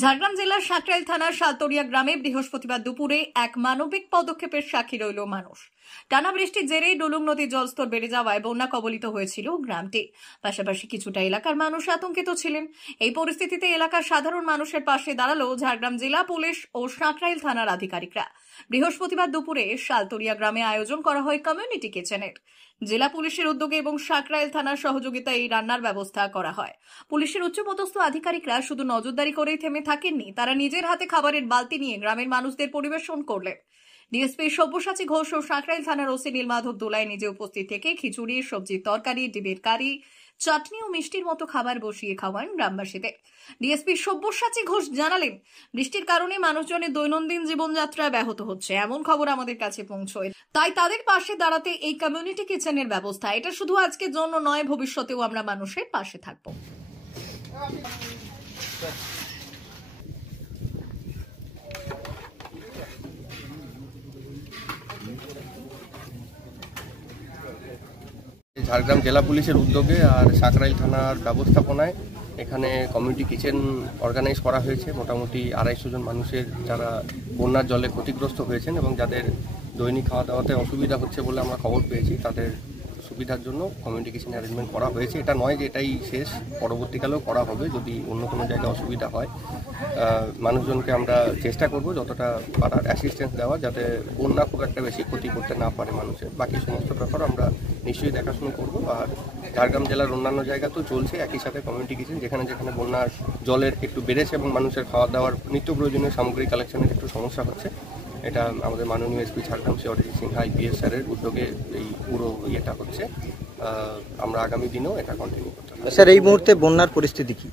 ঝাড়গ্রাম জেলার সাঁকরাইল থানার শালতরিয়া গ্রামে বৃহস্পতিবার দুপুরে এক মানবিক পদক্ষেপের সাক্ষী রইল মানুষ। টানা বৃষ্টির জেরে ডুলুং নদীর জলস্তর বেড়ে যাওয়ায় বন্যা কবলিত হয়েছিল গ্রামটি। পাশাপাশি কিছুটা এলাকার মানুষ আতঙ্কিত ছিলেন। এই পরিস্থিতিতে এলাকার সাধারণ মানুষের পাশে দাঁড়ালো ঝাড়গ্রাম জেলা পুলিশ ও সাঁকরাইল থানার আধিকারিকরা। বৃহস্পতিবার দুপুরে শালতরিয়া গ্রামে আয়োজন করা হয় কমিউনিটি কিচেনের। জেলা পুলিশের উদ্যোগে এবং সাঁকরাইল থানার সহযোগিতায় এই রান্নার ব্যবস্থা করা হয়। পুলিশের উচ্চপদস্থ আধিকারিকরা শুধু নজরদারি করেই থেমে থাকেননি, তারা নিজের হাতে খাবারের বালতি নিয়ে গ্রামের মানুষদের পরিবেশন করলেন। ডিএসপি সব্যসাচী ঘোষ ও সাঁকরাইল থানার ওসি নীলমাধব দোলাই নিজে উপস্থিত থেকে খিচুড়ি, সবজির তরকারি, ডিমের কারি, চাটনি ও মিষ্টির মতো খাবার বসিয়ে খাওয়ান গ্রামবাসীদের। ডিএসপি সব্যসাচী ঘোষ জানালেন, বৃষ্টির কারণে মানুষজনের দৈনন্দিন জীবনযাত্রা ব্যাহত হচ্ছে এমন খবর আমাদের কাছে পৌঁছয়, তাই তাদের পাশে দাঁড়াতে এই কমিউনিটি কিচেনের ব্যবস্থা। এটা শুধু আজকের জন্য নয়, ভবিষ্যতেও আমরা মানুষের পাশে থাকবো। ঝাড়গ্রাম জেলা পুলিশের উদ্যোগে আর সাঁকরাইল থানার ব্যবস্থাপনায় এখানে কমিউনিটি কিচেন অর্গানাইজ করা হয়েছে। মোটামুটি 250 জন মানুষের যারা বন্যার জলে ক্ষতিগ্রস্ত হয়েছেন এবং যাদের দৈনিক খাওয়া দাওয়াতে অসুবিধা হচ্ছে বলে আমরা খবর পেয়েছি, তাদের সুবিধার জন্য কমিউনিটি কিচেন অ্যারেঞ্জমেন্ট করা হয়েছে। এটা নয় যে এটাই শেষ, পরবর্তীকালেও করা হবে যদি অন্য কোনো জায়গায় অসুবিধা হয়। মানুষজনকে আমরা চেষ্টা করব যতটা পারার অ্যাসিস্ট্যান্স দেওয়া, যাতে বন্যা খুব একটা বেশি ক্ষতি করতে না পারে মানুষের। বাকি সমস্ত ব্যাপার আমরা নিশ্চয়ই দেখাশুনো করব। আর ঝাড়গ্রাম জেলার অন্যান্য জায়গা তো চলছে একই সাথে কমিউনিটি কিচেন, যেখানে যেখানে বন্যার জলের একটু বেড়েছে এবং মানুষের খাওয়া দাওয়ার নিত্য প্রয়োজনীয় সামগ্রী কালেকশনের একটু সমস্যা হচ্ছে, এটা আমাদের মাননীয় এসপি ঝাড়গ্রাম শ্রী অরিজিৎ সিনহা IPS স্যারের উদ্যোগে এই পুরো ইয়েটা হচ্ছে। আমরা আগামী দিনেও এটা কন্টিনিউ করতে হবে। স্যার, এই মুহূর্তে বন্যার পরিস্থিতি কি?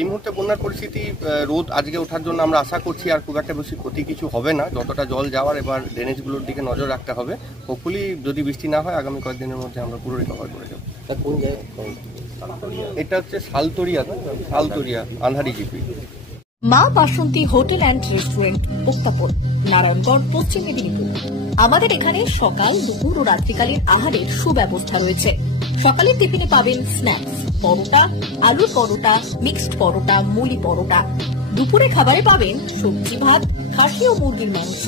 এই মুহূর্তে বন্যার পরিস্থিতি, রোদ আজকে ওঠার জন্য আমরা আশা করছি আর খুব একটা বেশি ক্ষতি কিছু হবে না। যতটা জল যাওয়ার, এবার ড্রেনেজগুলোর দিকে নজর রাখতে হবে। হোপফুলি যদি বৃষ্টি না হয় আগামী কয়েকদিনের মধ্যে আমরা পুরো রিকভার করে যাবো। কোন জায়গায়? এটা হচ্ছে শালতরিয়া আন্ধারি জিপি। মা বাসন্তী হোটেল অ্যান্ড রেস্টুরেন্ট, উত্তাপন, নারায়ণগড়, পশ্চিম মেদিনীপুর। আমাদের এখানে সকাল, দুপুর ও রাত্রিকালীন আহারের সুব্যবস্থা রয়েছে। সকালের টিফিনে পাবেন স্ন্যাক্স, পরোটা, আলুর পরোটা, মিক্সড পরোটা, মুলি পরোটা। দুপুরে খাবারে পাবেন সবজি ভাত, খাসি ও মুরগির মাংস,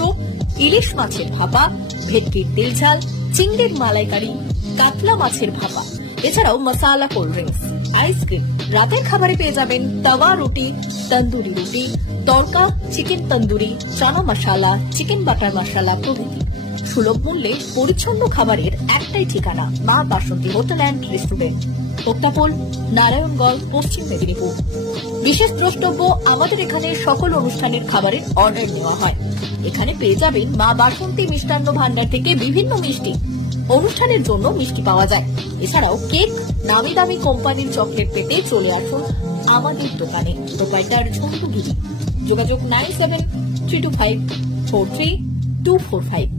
ইলিশ মাছের ভাপা, ভেটকির তেল ঝাল, চিংড়ির মালাইকারি, কাতলা মাছের ভাপা, এছাড়াও মশালা কোল্ড ড্রিঙ্কস, আইসক্রিম। রাতের খাবারে পেয়ে যাবেন তাওয়া রুটি, তন্দুরি রুটি, তড়কা, চিকেন তন্দুরি, চানা মশালা, চিকেন বাটার মশালা প্রভৃতি। সুলভ মূল্যে পরিচ্ছন্ন খাবারের একটাই ঠিকানা, মা বাসন্তী হোটেল অ্যান্ড রেস্টুরেন্ট, উত্তাপন, নারায়ণগড়, পশ্চিম মেদিনীপুর। বিশেষ দ্রষ্টব্য, আমাদের এখানে সকল অনুষ্ঠানের খাবারের অর্ডার নেওয়া হয়। এখানে পেয়ে যাবেন মা বাসন্তী মিষ্টান্ন ভান্ডার থেকে বিভিন্ন মিষ্টি। অনুষ্ঠানের জন্য মিষ্টি পাওয়া যায়। এছাড়াও কেক, নামি দামি কোম্পানির চকলেট পেতে চলে আসুন আমাদের দোকানে। প্রোপাইটার ঝন্টু গিরি। যোগাযোগ 9732543245।